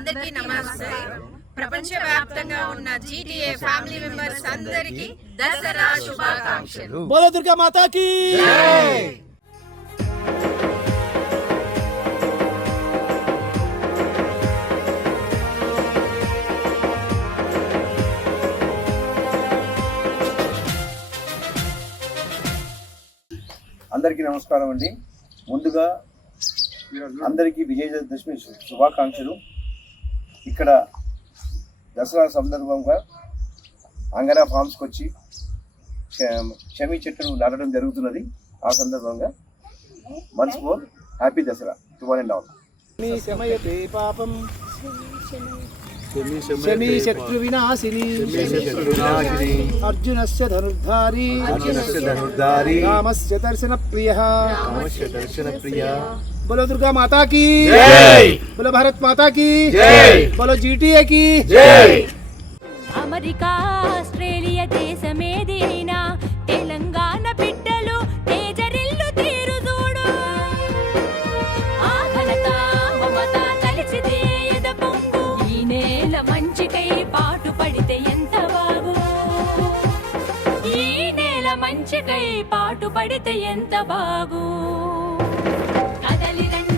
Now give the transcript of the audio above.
అందరికీ నమస్తే. ప్రపంచవ్యాప్తంగా ఉన్న GTA ఫ్యామిలీ మెంబర్స్ అందరికీ దసరా శుభాకాంక్షలు. బోలో దుర్గా మాతాకి జై. అందరికీ నమస్కారం అండి. ముందుగా అందరికీ విజయదశమి శుభాకాంక్షలు. ఇక్కడ దసరా సందర్భంగా అంగనా ఫామ్స్కి వచ్చి షమీ చెట్టును నాటడం జరుగుతున్నది. ఆ సందర్భంగా once more happy Dasara to one and all. శమయతే పాపం శమీ శత్రు వినాశిని అర్జునస్య ధనుర్ధారి రామస్య దర్శన ప్రియ. बोलो दुर्गा माता की जय. बोलो भारत माता की जय. बोलो GTA की जय. అమెరికా ఆస్ట్రేలియా దేశమేదైనా తెలంగాణ బిడ్డలు తేజరిల్లు తీరు చూడు. ఆ ఘనత మమత కలిసితే ఎద పొంగు. ఈ నేల మంచికై పాటు పడితే ఎంత బాగు. ఈ నేల మంచికై పాటు పడితే ఎంత బాగు. కదలి రండి